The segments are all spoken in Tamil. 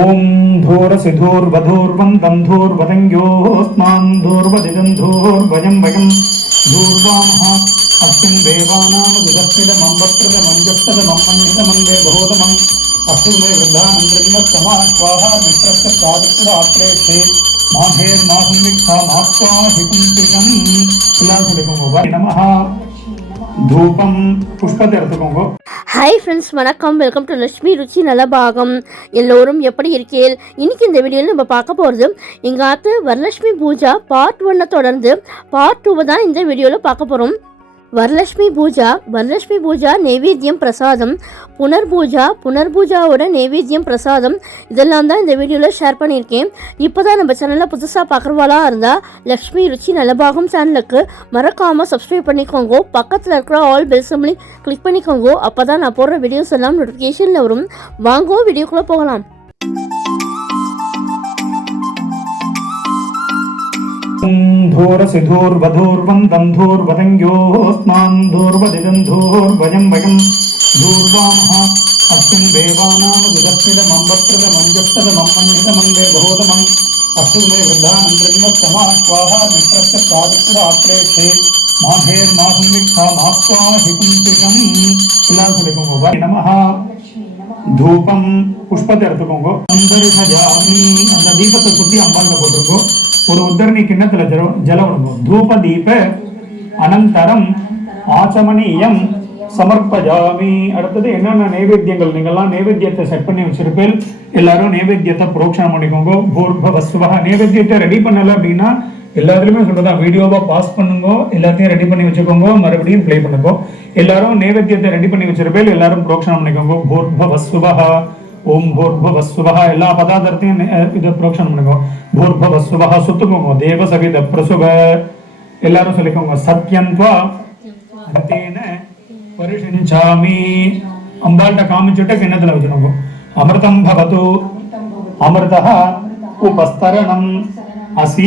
ॐ धूरसिधूर्वधूर्वन्दं धूर्वदङ्ग्योस्मान् धूर्वदिदं धूर्वयं वयं धूर्वामः। अस्मिन् देवानामदुदर्शितमम्बप्रदमं जष्टदमं मन्नितमन्दे बहोदमम् अस्तुमे वृद्धामन्द्रिन्नस्तमास्वाहा मित्रस्य सावित्राप्रेक्षे मा भेर्मा संविक्षा मा स्वाहिकुञ्चिकं नमः। தூபம் புஷ்பத்தை எடுத்துக்கோங்க ஹாய் ஃப்ரெண்ட்ஸ் வணக்கம். வெல்கம் டு லட்சுமி ருச்சி நலபாகம் எல்லோரும் எப்படி இருக்கீர்கள்? இன்னைக்கு இந்த வீடியோவில் நம்ம பார்க்க போகிறது எங்கள் ஆத்து வரலட்சுமி பூஜா பார்ட் ஒன்னை தொடர்ந்து பார்ட் டூவை தான் இந்த வீடியோவில் பார்க்க போகிறோம் வரலட்சுமி பூஜா வரலட்சுமி பூஜா நெவேத்தியம் பிரசாதம் புனர்பூஜா புனர்பூஜாவோட நெவேத்தியம் பிரசாதம். இதெல்லாம் தான் இந்த வீடியோவில் ஷேர் பண்ணியிருக்கேன். இப்போ தான் நம்ம சேனலில் புதுசாக பார்க்குறவாளாக இருந்தால் லக்ஷ்மி ருச்சி நலபாகம் சேனலுக்கு மறக்காமல் சப்ஸ்கிரைப் பண்ணிக்கோங்க. பக்கத்தில் இருக்கிற ஆல் பெல் சிம்லி கிளிக் பண்ணிக்கோங்க. அப்போ தான் நான் போடுற வீடியோஸ் எல்லாம் நோட்டிஃபிகேஷனில் வரும். வாங்கோ வீடியோக்குள்ளே போகலாம். धूरसिधूर्वधूर्वन्दन्धूर्वदङ्ग्योस्मान् धूर्वदिगन्धोर्वयं वयं धूर्वामः अस्मिन् देवानामदुदक्षिणमम्बप्रदमञ्जक्षदमं मण्डितमन्दे बहोदमम् अस्तु मे वृद्धानन्द्रिण्वस्तमाश्वाहा मित्रस्य प्रादुष्टदाप्रेक्षे मा भेर्मा संविक्षा मा स्वाहिकुञ्चिकम् नमः। धूपम् புஷ்பத்தை எடுத்துக்கோங்க. அந்த தீபத்தை சுற்றி அம்பாள்ல போட்டிருக்கோம் ஒரு உத்தரணி கிண்ணத்துல ஜலம் ஜலம் தூப தீப அனந்தரம் ஆச்சமணியம் சமர்ப்பஜாமி. அடுத்தது என்னென்ன நைவேத்தியங்கள்? நீங்கள்லாம் நைவேத்தியத்தை செட் பண்ணி வச்சிருப்பேன். எல்லாரும் நைவேத்தியத்தை புரோக்ஷனம் பண்ணிக்கோங்க. பூர்ப வசுவா நைவேத்தியத்தை ரெடி பண்ணல அப்படின்னா எல்லாத்துலேயுமே சொல்றதா வீடியோவாக பாஸ் பண்ணுங்க. எல்லாத்தையும் ரெடி பண்ணி வச்சுக்கோங்க. மறுபடியும் ப்ளே பண்ணுங்க. எல்லாரும் நைவேத்தியத்தை ரெடி பண்ணி வச்சிருப்பேன். எல்லாரும் புரோக்ஷனம் பண்ணிக்கோங்க. பூர்ப வசுவா ஓம் பூர்ப சுபகா எல்லா பதார்த்தத்தையும் இதை இது புரோக்ஷனம் பண்ணுங்க. பூர்ப சுபகா சுத்துக்கோங்க தேவ சகித பிரசுவ எல்லாரும் சொல்லிக்கோங்க. சத்யந்த்வா அத்தேன பரிஷிஞ்சாமி அம்பாள்கிட்ட காமிச்சுட்டு கிண்ணத்துல வச்சுருங்க அமிர்தம் பவது. அமிர்தா உபஸ்தரணம். அசி.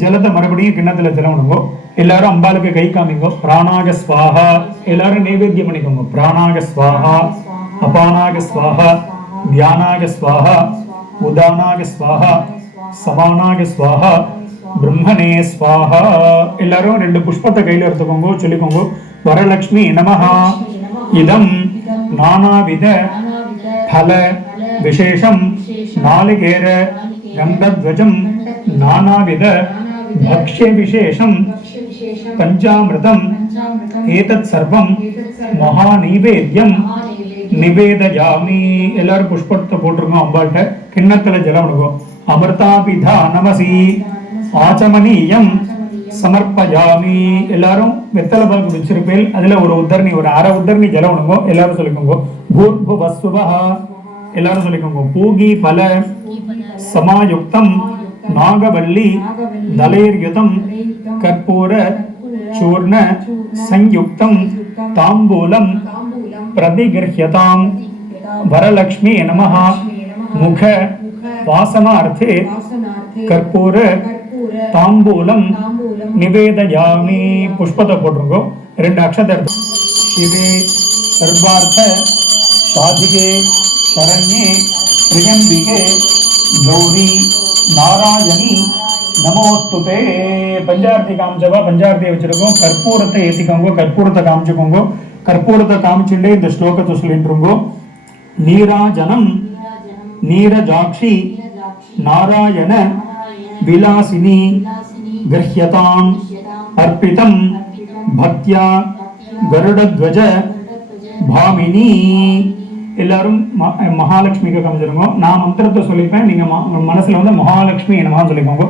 ஜலத்தை மறுபடியும் கிண்ணத்துல ஜலம் எல்லாரும் அம்பாளுக்கு கை காமிங்கோ. பிராணாக ஸ்வாஹா எல்லாரும் நைவேத்தியம் பண்ணிக்கோங்க. பிராணாக ஸ்வாஹா அபானாக ஸ்வாஹா தியானாக ஸ்வாஹா உதானாக ஸ்வாஹா சமானாக ஸ்வாஹா பிரம்மனே ஸ்வாஹா எல்லாரும் ரெண்டு புஷ்பத்தை கையில எடுத்துக்கோங்க சொல்லிக்கோங்க வரலட்சுமி நமஹா இதம் நானாவித ஃபல விசேஷம் நாளிகேர கந்தத்வஜம் நானாவித பக்ஷ்ய விசேஷம் பஞ்சாமிர்தம் ஏதத் சர்வம் மகா நைவேத்தியம் நிவேதயாமி. எல்லாரும் புஷ்பத்தை போட்டிருக்கோம் அம்பாட்ட கிண்ணத்துல ஜலம் விடுவோம். அமிர்தாபிதா நமசி ஆச்சமனீயம் சமர்ப்பஜாமி எல்லாரும் வெத்தலை பால் குடிச்சிருப்பேன் அதுல ஒரு உத்தரணி ஒரு அரை உத்தரணி ஜலம் விடுங்க. எல்லாரும் சொல்லிக்கோங்க. பூர்பு வசுவா எல்லாரும் சொல்லிக்கோங்க. பூகி பல. சமாயுக்தம். நாகவல்லி. தலேர்யுதம். கற்பூர. சூர்ண. சயுக்தம் தாம்பூலம். பிரதிகிருஹ்யதாம் வரலக்ஷ்மி நமः முக வாசனார்த்தே கற்பூர தாம்பூலம் நிவேதயாமி புஷ்பத்தை போட்டிருக்கோ ரெண்டு அக்ஷத்தை எடுத்து சிவே சர்வார்த்த சாதிகே சரண்யே பிரியம்பிகே கௌரி நாராயணி நமோஸ்துதே பஞ்சார்த்தி காமிச்சவா? பஞ்சார்த்தியை வச்சிருக்கோம். கற்பூரத்தை ஏத்திக்கோங்க கற்பூரத்தை காமிச்சுக்கோங்க। கற்பூரத்தை காமிச்சுட்டே இந்த ஸ்லோகத்தை சொல்லிட்டு இருக்கோம் நீராஜனம் நீரஜாக்ஷி நாராயண விலாசினி கிரஹ்யதாம் அர்ப்பிதம் பக்தியா கருடத்வஜ பாமினி. எல்லாரும் மகாலட்சுமிக்கு காமிச்சிருங்க. நான் மந்திரத்தை சொல்லிப்பேன். நீங்க ம- மனசுல வந்து மகாலட்சுமி என்னமா சொல்லிக்கோங்க.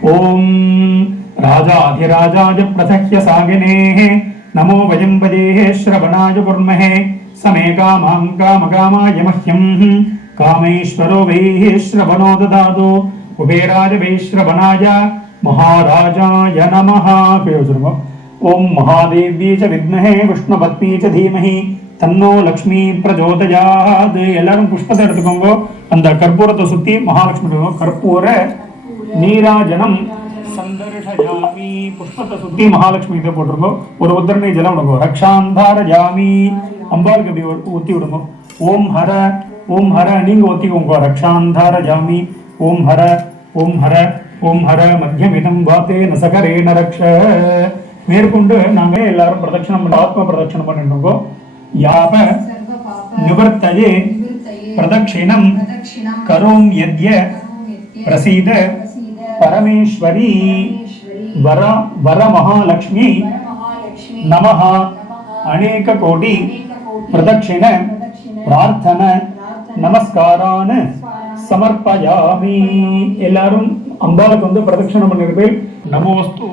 ஓம் ராஜாதிராஜாய பிரசக்ய சாகினே. நமோ வயம் வதேஹே ஸ்ரவணாய குர்மஹே சமே காமாம் காமகாமாய மஹ்யம் காமேஸ்வரோ வைः श्रवणो ददातु குபேராஜ வைஸ்ரவணாய மகாராஜாய நமஹ பேர் வச்சிருங்க ஓம் மகாதேவி ச வித்மஹே விஷ்ணுபத்னி ச தீமஹி தன்னோ லக்ஷ்மி பிரஜோதயாத் எல்லாரும் புஷ்பத்தை எடுத்துக்கோங்க அந்த கற்பூரத்தை சுத்தி மகாலட்சுமி எடுத்துக்கோங்க. கற்பூர நீராஜனம் சந்தர்ஷயாமி புஷ்பத்தை சுத்தி மகாலட்சுமி இதை போட்டிருக்கோ ஒரு உத்தரணை ஜலம் விடுங்க ரக்ஷாந்தார ஜாமி. அம்பாளுக்கு அப்படி ஒத்தி விடுங்க ஓம் ஹர ஓம் ஹர நீங்க ஒத்திக்கோங்க. ரக்ஷாந்தாரஜாமி ஓம் ஹர ஓம் ஹர ஓம் ஹர. மத்தியமிதம் வாத்தே நசகரே ரக்ஷ மேற்கொண்டு நாங்கள் எல்லாரும் பிரதட்சணம் பண்ண ஆத்ம பிரதட்சணம் பண்ணிட்டு இருக்கோம். யாப நிவர்த்தயே பிரதட்சிணம் கரோம் யத்ய பிரசீத பரமேஸ்வரி. வர வர மகாலட்சுமி நமஹ அநேக கோடி பிரதட்சிண பிரார்த்தன நமஸ்காரான சமர்ப்பயாமி. எல்லாரும் அம்பாளுக்கு வந்து பிரதட்சணம் பண்ணிருப்பேன். நமோஸ்து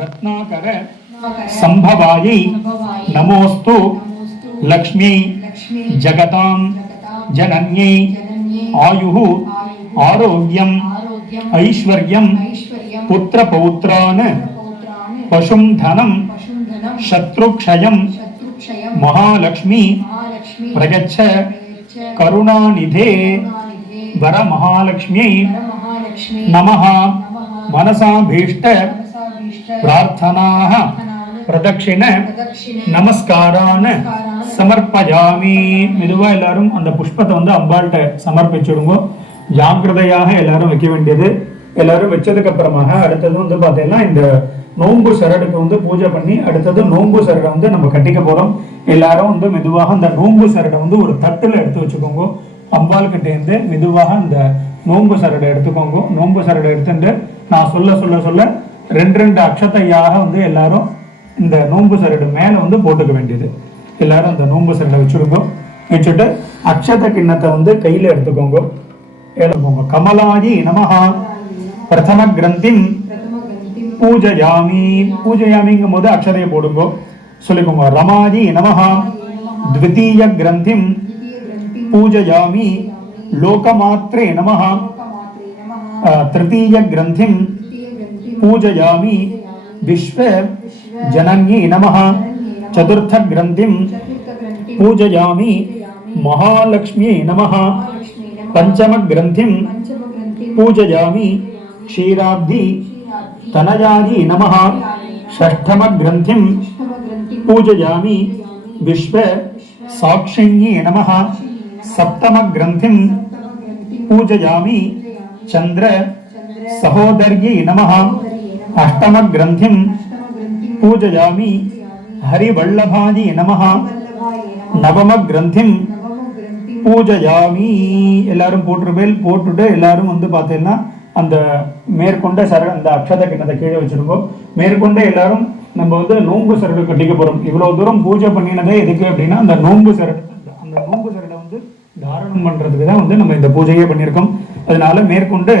ரத்னாகர சம்பவாயை. நமோஸ்து லக்ஷ்மி ஜகதாம் ஜனன்யை. ஆயுः ஆரோக்கியம் ஐஸ்வர்யம் புத்திர பௌத்ரான் பசும் தனம் சத்ருக்ஷயம் மகாலட்சுமி பிரகச்ச கருணாநிதே வர மகாலட்சுமியை நமः மனசாபீஷ்ட பிரார்த்தனாः பிரதட்சிண நமஸ்காரான சமர்ப்பயாமி மெதுவா எல்லாரும் அந்த புஷ்பத்தை வந்து அம்பாள்கிட்ட சமர்ப்பிச்சுடுங்க. ஜாக்கிரதையாக எல்லாரும் வைக்க வேண்டியது. எல்லாரும் வச்சதுக்கு அப்புறமாக அடுத்தது வந்து பார்த்தீங்கன்னா இந்த நோன்பு சரடுக்கு வந்து பூஜை பண்ணி அடுத்தது நோன்பு சரடை வந்து நம்ம கட்டிக்க போகிறோம் எல்லாரும் வந்து மெதுவாக அந்த நோன்பு சரடை வந்து ஒரு தட்டில் எடுத்து வச்சுக்கோங்க. அம்பாள் மெதுவாக அந்த நோன்பு சரடை எடுத்துக்கோங்க. நோன்பு சரடை எடுத்துட்டு நான் சொல்ல சொல்ல சொல்ல ரெண்டு ரெண்டு அக்ஷத்தையாக வந்து எல்லாரும் இந்த நோன்பு சரடு மேலே வந்து போட்டுக்க வேண்டியது. எல்லாரும் அந்த நோன்பு சரடை வச்சுருக்கோம் வச்சுட்டு அக்ஷத கிண்ணத்தை வந்து கையில் எடுத்துக்கோங்க. எடுத்துக்கோங்க கமலாஜி நமஹா. பிரதம கிரந்திம் பூஜயாமி பூஜயாமிங்கும் போது அக்ஷதையை போடுங்க சொல்லிக்கோங்க ரமாஜி நமஹா த்விதீய கிரந்திம் பூஜயாமி லோகமாத்ரே நமஹா அஹ், திருத்தீய கிரந்திம் பூஜயாமி விஸ்வ ஜனன்யை நமஹ சதுர்த்த கிரந்திம் பூஜயாமி மகாலட்சுமியை நமஹ பஞ்சம கிரந்திம் క్షీరాబ్ధి తనయాది నమ షష్ఠమగ్రంథిం పూజయామి విశ్వ సాక్షిణ్యే నమ సప్తమగ్రంథిం పూజయామి చంద్ర సహోదర్యే నమ అష్టమగ్రంథిం పూజయామి హరివల్లభాది నమ నవమగ్రంథిం பூஜயாமி எல்லாரும் போட்டிருப்பேன் போட்டுட்டு எல்லாரும் வந்து பார்த்தேன்னா அந்த மேற்கொண்ட சர அந்த அக்ஷத கிண்ணத்தை கீழே வச்சுருக்கோம். மேற்கொண்ட எல்லாரும் நம்ம வந்து நோன்பு சரடு கட்டிக்க போகிறோம் இவ்வளோ தூரம் பூஜை பண்ணினதே எதுக்கு அப்படின்னா அந்த நோன்பு சரடு அந்த நோன்பு சரடை வந்து தாரணம் பண்ணுறதுக்கு தான் வந்து நம்ம இந்த பூஜையே பண்ணியிருக்கோம். அதனால மேற்கொண்டு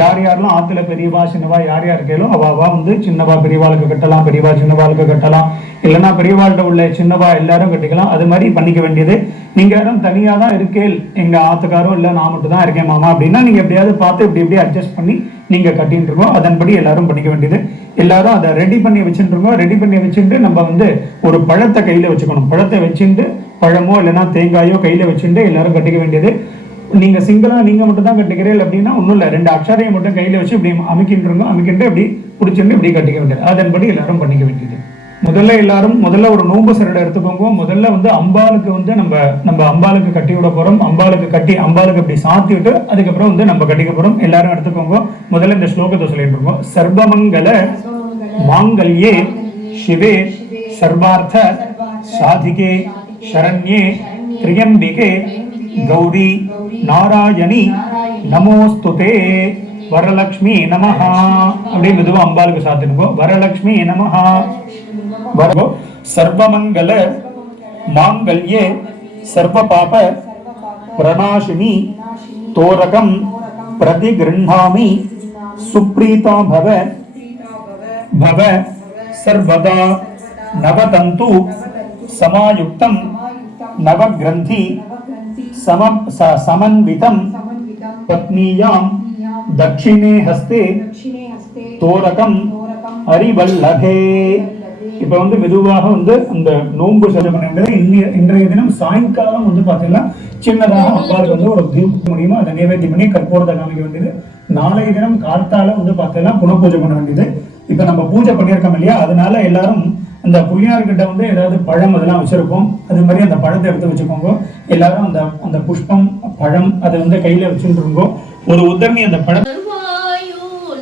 யார் யாரெல்லாம் ஆத்துல பெரியவா சின்னவா யார் யார் கேளோ அவாவா வந்து சின்னவா பெரியவாளுக்கு கட்டலாம் பெரியவா சின்னவாளுக்கு கட்டலாம். இல்லைன்னா பெரியவாள்கிட்ட உள்ள சின்னவா எல்லாரும் கட்டிக்கலாம். அது மாதிரி பண்ணிக்க வேண்டியது. நீங்க யாரும் தனியா தான் இருக்கேல். எங்க ஆத்துக்காரோ இல்லை நான் மட்டும் தான் இருக்கேன் மாமா அப்படின்னா நீங்க எப்படியாவது பார்த்து இப்படி இப்படி அட்ஜஸ்ட் பண்ணி நீங்க கட்டின்னு இருக்கோம் அதன்படி எல்லாரும் பண்ணிக்க வேண்டியது. எல்லாரும் அதை ரெடி பண்ணி வச்சுட்டு ரெடி பண்ணி வச்சுட்டு நம்ம வந்து ஒரு பழத்தை கையில வச்சுக்கணும். பழத்தை வச்சுட்டு பழமோ இல்லைன்னா தேங்காயோ கையில வச்சுட்டு எல்லாரும் கட்டிக்க வேண்டியது. நீங்க சிங்கிளா நீங்க மட்டும் தான் கட்டுக்கிறீர்கள் அப்படின்னா ஒண்ணும் இல்ல. ரெண்டு அக்ஷரையை மட்டும் கையில வச்சு இப்படி அமைக்கின்றோங்க அமைக்கின்ற இப்படி பிடிச்சிருந்து இப்படி கட்டிக்க வேண்டியது. அதன்படி எல்லாரும் பண்ணிக்க வேண்டியது. முதல்ல எல்லாரும் முதல்ல ஒரு நோன்பு சரடை எடுத்துக்கோங்க. முதல்ல வந்து அம்பாளுக்கு வந்து நம்ம நம்ம அம்பாளுக்கு கட்டி விட போறோம். அம்பாளுக்கு கட்டி அம்பாளுக்கு இப்படி சாத்தி விட்டு அதுக்கப்புறம் வந்து நம்ம கட்டிக்க போறோம். எல்லாரும் எடுத்துக்கோங்க. முதல்ல இந்த ஸ்லோகத்தை சொல்லிட்டு இருக்கோம் சர்வமங்கல மாங்கல்யே சிவே சர்வார்த்த சாதிகே சரண்யே திரியம்பிகே கௌரி நாராயணி. நமோஸ்துதே. வரலக்ஷ்மி நமஹா. அப்படியே மெதுவாக அம்பாளுக்கு சாத்தினுக்கோ வரலக்ஷ்மி நமஹா. வரோ சர்வமங்கல மாங்கல்யே சர்வ பாப பிரணாசினி. தோரகம் பிரதிகிருண்ணாமி. சுப்ரீதா பவ பவ சர்வதா நவதந்து. சமாயுக்தம் நவகிரந்தி सम स- समन्वितं पत्नीयां दक्षिणे हस्ते தோரகம் அறிவல்லகே இப்ப வந்து மெதுவாக வந்து அந்த நோன்பு சஜமன்றது இன்னைய இன்றைய தினம் சாயங்காலம் வந்து பாத்தீங்கன்னா சின்னதாக அம்பாளுக்கு வந்து ஒரு தீபம் முடியுமோ அதை நைவேத்தியம் பண்ணி கற்பூரத்தை காமிக்க வேண்டியது நாளைய தினம் கார்த்தால வந்து பாத்தீங்கன்னா புனഃபூஜை பண்ண வேண்டியது இப்ப நம்ம பூஜை பண்ணியிருக்கோம் இல்லையா அதனால எல்லாரும் அந்த புள்ளியார்கிட்ட வந்து ஏதாவது பழம் அதெல்லாம் வச்சுருப்போம். அது மாதிரி அந்த பழத்தை எடுத்து வச்சுக்கோங்க. எல்லாரும் அந்த அந்த புஷ்பம் பழம் அதை வந்து கையில வச்சுட்டு ஒரு உத்தரணி அந்த பழம்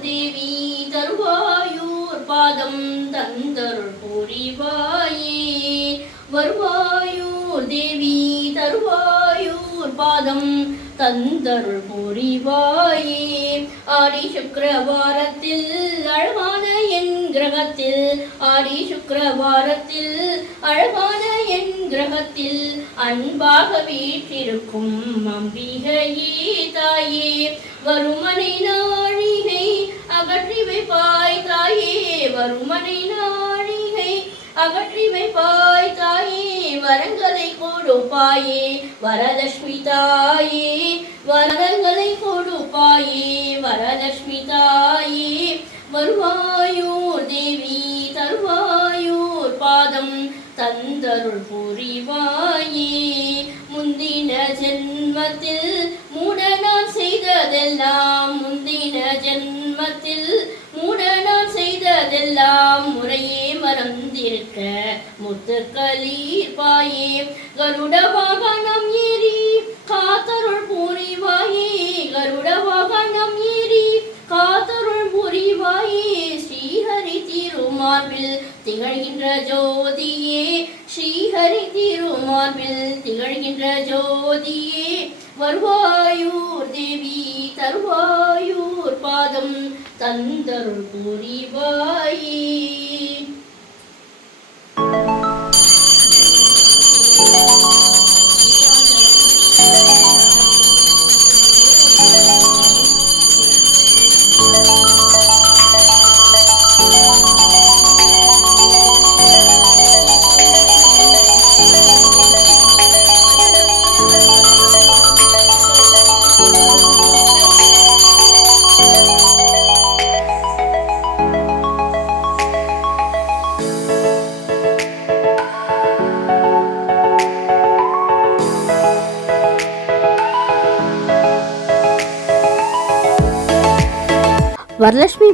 தேவி தருவாயூர் பாதம் தந்தருள் வருவாயூர் தேவி தருவாயூர் பாதம் தந்தருள் புரிவாயே ஆடி சுக்கரவாரத்தில் அழகான என் கிரகத்தில் ஆடி சுக்கரவாரத்தில் அழகான என் கிரகத்தில் அன்பாக வீற்றிருக்கும் அம்பிகையே தாயே. வருமனை நாழிகை அகற்றி வைப்பாய் தாயே. வருமனை நாழிகை அகற்றி வைப்பாய் தாயே. வரங்களை கொடுப்பாயே வரலட்சுமி தாயே வரங்களை கொடுப்பாயே வரலட்சுமி தாயே. வருவாயோர் தேவி தருவாயோர் பாதம் தந்தருள் புரிவாயே. முந்தின ஜென்மத்தில் மூட நான் செய்ததெல்லாம் முந்தின ஜென்மத்தில் செய்ததெல்லாம் முறையே மறந்திருக்க முத்துக்களீர்பாயே கருட வாகனம் ஏறி காத்தருள் புரிவாயே கருட வாகனம் ஏறி காத்தருள் புரிவாயே ஸ்ரீஹரி திருமார்பில் திகழ்கின்ற ஜோதியே ஸ்ரீஹரி திருமார்பில் திகழ்கின்ற ஜோதியே வருவாயூர் தேவி தருவாயூர் பாதம் தந்தருள் புரிவாயே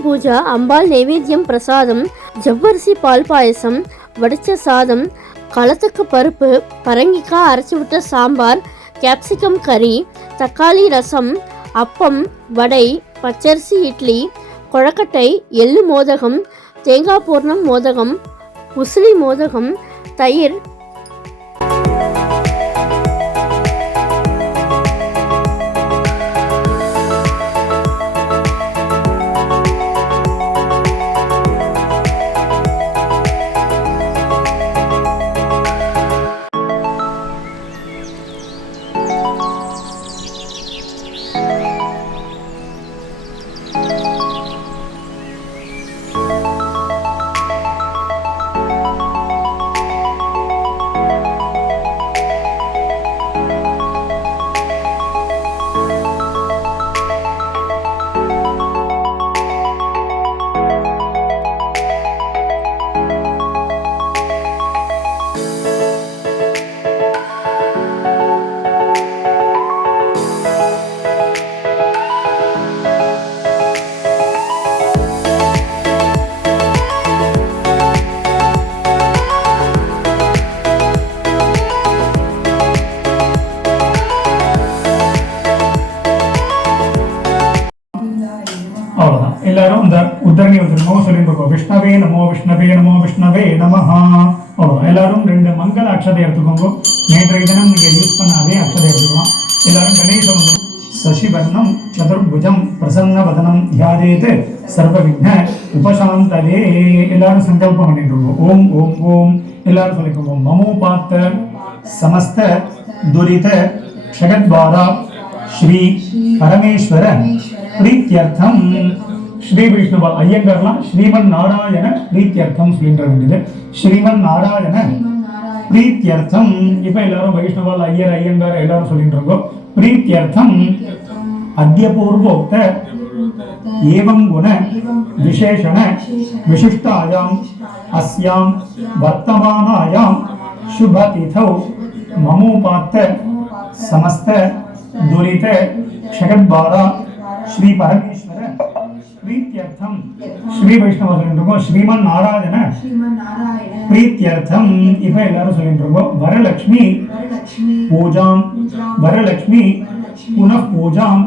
பூஜா அம்பாள் நைவேத்தியம் பிரசாதம் ஜவ்வரிசி பால் பாயசம் வடிச்ச சாதம் களத்துக்கு பருப்பு பரங்கிக்காய் அரைச்சி விட்ட சாம்பார் கேப்சிகம் கறி தக்காளி ரசம் அப்பம் வடை பச்சரிசி இட்லி கொழக்கட்டை எள்ளு மோதகம் தேங்காய் பூர்ணம் மோதகம் உசிலி மோதகம் தயிர் உத்தரணி உத்தரமோ சொல்லிட்டு விஷ்ணவே நமோ விஷ்ணவே நமோ விஷ்ணவே நமஹா. அவ்வளவுதான் எல்லாரும் ரெண்டு மங்கள அக்ஷதை எடுத்துக்கோங்க. நேற்றைய தினம் நீங்கள் யூஸ் பண்ணாதே அக்ஷதை எடுத்துக்கலாம். எல்லாரும் கணேச மந்திரம் சசிவர்ணம் சதுர்புஜம் பிரசன்ன வதனம் தியாஜேத் சர்வ விக்ன உபசாந்ததே. எல்லாரும் சங்கல்பம் பண்ணிட்டு ஓம் ஓம் ஓம். எல்லாரும் சொல்லிக்கோங்க. மமோ பார்த்த சமஸ்த துரித ஷகத்வாரா ஸ்ரீ பரமேஸ்வர பிரீத்தியர்த்தம். ஸ்ரீ விஷ்ணுவா ஐயங்கர்லாம் ஸ்ரீமன் நாராயண பிரீத்தியர்த்தம் அப்படின்ற வேண்டியது. ஸ்ரீமன் நாராயண பிரீத்தியர்த்தம் இப்ப எல்லாரும் வைஷ்ணவால் ஐயர் ஐயங்கார் எல்லாரும் சொல்லிட்டு இருக்கோம் பிரீத்தியர்த்தம் அத்தியபூர்வோக்த ஏவம் குண விசேஷண விசிஷ்டாயாம் அஸ்யாம் வர்த்தமானாயாம் शुभतिथौ ममोपात्त समस्त दुरित क्षगद्वारा श्री परमेश्वर பிரீத்தியர்த்தம் ஸ்ரீ வைஷ்ணவ சொல்லிட்டு ஸ்ரீமன் நாராயண ஸ்ரீமன் நாராயண பிரீத்தியர்த்தம் இப்ப எல்லாரும் சொல்லிட்டு இருக்கோம் வரலட்சுமி வரலட்சுமி பூஜாம் வரலட்சுமி புனః பூஜாம்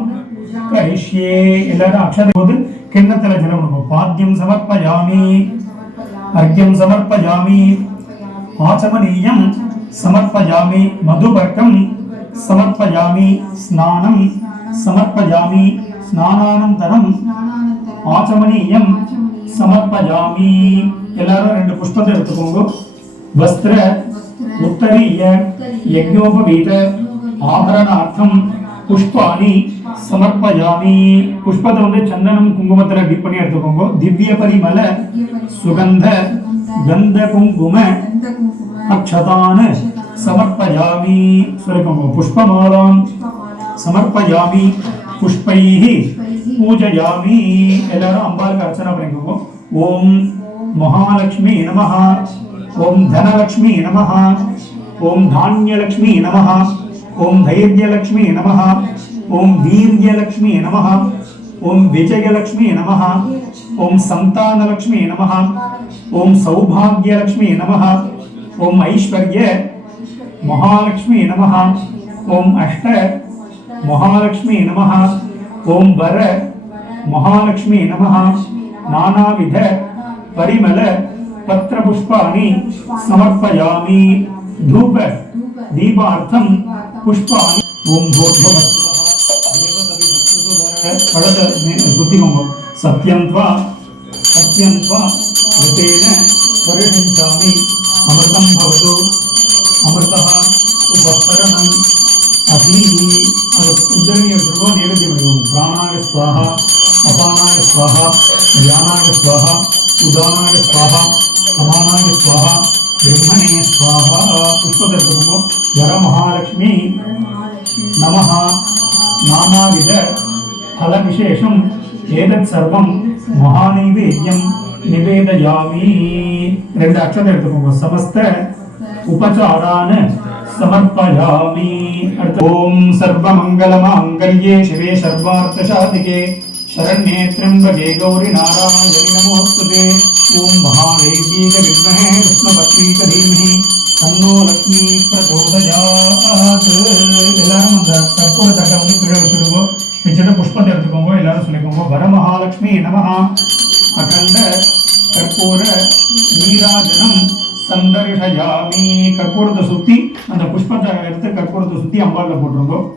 கரிஷ்யே எல்லாரும் அக்ஷர போது கிண்ணத்துல ஜலம் கொடுக்கும் பாத்தியம் சமர்ப்பயாமி அர்க்கியம் சமர்ப்பயாமி ஆச்சமனீயம் சமர்ப்பயாமி மதுபர்க்கம் சமர்ப்பயாமி ஸ்நானம் சமர்ப்பயாமி ஸ்நானானந்தரம் ஆச்சமனீயம் சமர்ப்பயாமி. எல்லாரும் ரெண்டு புஷ்பத்தை எடுத்துக்கோங்க. வஸ்திர உத்தரீய யஜ்ஞோபவீத ஆபரணார்த்தம் புஷ்பாணி சமர்ப்பயாமி. புஷ்பத்தை வந்து சந்தனம் குங்குமத்துல டிப் பண்ணி எடுத்துக்கோங்க. திவ்ய பரிமள சுகந்த கந்த குங்கும அக்ஷதான் சமர்ப்பயாமி. சொல்லிக்கோங்க. புஷ்பமாலாம் புஷ்பமாலா पुष्पैहि पूजयामि। एल्लारु अर्चना ओम महालक्ष्मी नमः ओम धनलक्ष्मी नमः ओम धान्यलक्ष्मी नमः ओम धैर्यलक्ष्मी नमः ओम वीर्यलक्ष्मी नमः ओम विजयलक्ष्मी नमः ओम संतानलक्ष्मी नमः ओम सौभाग्यलक्ष्मी नमः ओम ऐश्वर्य महालक्ष्मी नमः ओम अष्ट अष्ट महालक्ष्मी नमः ओम वर महालक्ष्मी नमः नानाविध परिमल पत्रपुष्पाणि समर्पयामि धूप दीपार्थं पुष्पाणि ओम भूर्भुवस्सुः सत्यं त्वा सत्यं त्वा ऋतेन परिषिञ्चामि अमृतं भवतु அமிர்தா உபஸ்தரணம் అస్మిహి అది ఉద్దరణి ఎప్పుడు నైవేద్యం ఇవ్వము ప్రాణాయ స్వాహ అపానాయ స్వాహ ధ్యానాయ స్వాహ ఉదానాయ స్వాహ సమానాయ స్వాహ బ్రహ్మణే స్వాహ పుష్పదర్శకము వర మహాలక్ష్మి నమ నానావిధ ఫల విశేషం ఏదత్ సర్వం మహానీతి యజ్ఞం నివేదయామి రెండు అక్షరం ఎత్తుకోము సమస్త ఉపచారాన్ని சமர்ப்பயாமி அடுத்து ஓம் சர்வமங்கலமாங்கல்யே சிவே சர்வார்த்தசாதிகே शरण्ये त्र्यम्बके गौरि नारायणि नमोऽस्तुते ॐ महादेव्यै च विद्महे विष्णुपत्नी च धीमहि तन्नो लक्ष्मी प्रचोदयात् எல்லாரும் அந்த கற்பூர தட்டை வந்து கீழே வச்சுடுங்க வச்சுட்டு புஷ்பத்தை எடுத்துக்கோங்க எல்லாரும் சொல்லிக்கோங்க வரமகாலட்சுமி நமஹா அகண்ட கற்பூர நீராஜனம் சந்தர்ஷயாமி. கற்பூரத்தை சுத்தி அந்த புஷ்பத்தை எடுத்து கற்பூரத்தை சுத்தி அம்பாள்ல போட்டுருங்க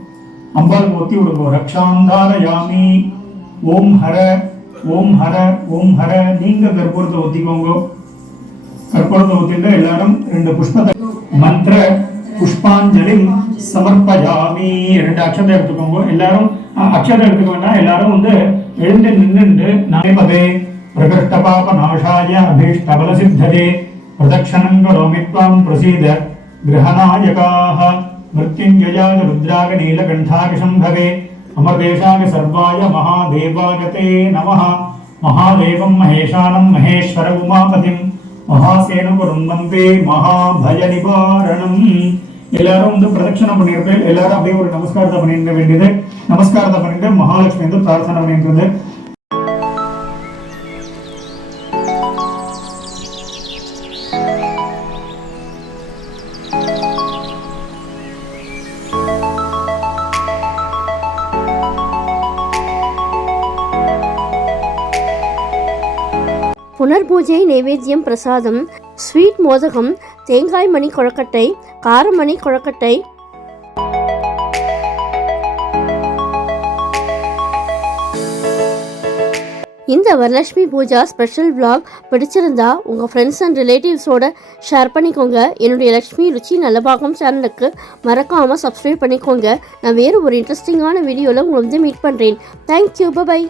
அம்பால் ஒத்தி விடுங்க ரக்ஷாந்தாரயாமி ஓம் ஹர ஓம் ஹர ஓம் ஹர நீங்க கற்பூரத்தை ஒத்திக்கோங்க. கற்பூரத்தை ஒத்திட்டு எல்லாரும் ரெண்டு புஷ்பத்தை மந்திர புஷ்பாஞ்சலி சமர்ப்பயாமி. ரெண்டு அக்ஷத்தை எடுத்துக்கோங்க. எல்லாரும் அ- அக்ஷதை எடுத்துக்க வேண்டாம். எல்லாரும் வந்து எழுந்து நின்றுண்டு நாமதே பிரகிருஷ்ட பாப நாஷாய அபீஷ்டபல சித்ததே பிரதக்ஷணம் கரோமி த்வாம் பிரசீத கிரகநாயகாः मृत्युञ्जयाय रुद्राय नीलकण्ठाय शम्भवे अमरदेशाय सर्वाय महादेवाय ते नमः महादेवं महेशानं महेश्वर उमापतिं மகாசேனுபுரம் வந்தே மகாபய நிவாரணம் எல்லாரும் வந்து பிரதட்சணம் பண்ணியிருப்பேன் எல்லாரும் அப்படியே ஒரு நமஸ்காரத்தை பண்ணிட வேண்டியது நமஸ்காரத்தை பண்ணிட்டு மகாலட்சுமி வந்து பிரார்த்தனை பண்ணிட்டு புனர்பூஜை நைவேத்தியம் பிரசாதம் ஸ்வீட் மோதகம் தேங்காய் மணி கொழக்கட்டை காரமணி கொழக்கட்டை. இந்த வரலட்சுமி பூஜா ஸ்பெஷல் விளாக் பிடிச்சிருந்தா உங்கள் ஃப்ரெண்ட்ஸ் அண்ட் ரிலேட்டிவ்ஸோட ஷேர் பண்ணிக்கோங்க. என்னுடைய லக்ஷ்மி ருச்சி நல்லபாகம் சேனலுக்கு மறக்காமல் சப்ஸ்கிரைப் பண்ணிக்கோங்க. நான் வேறு ஒரு இன்ட்ரெஸ்டிங்கான வீடியோவில் உங்களை வந்து மீட் பண்ணுறேன் தேங்க்யூ பபாய்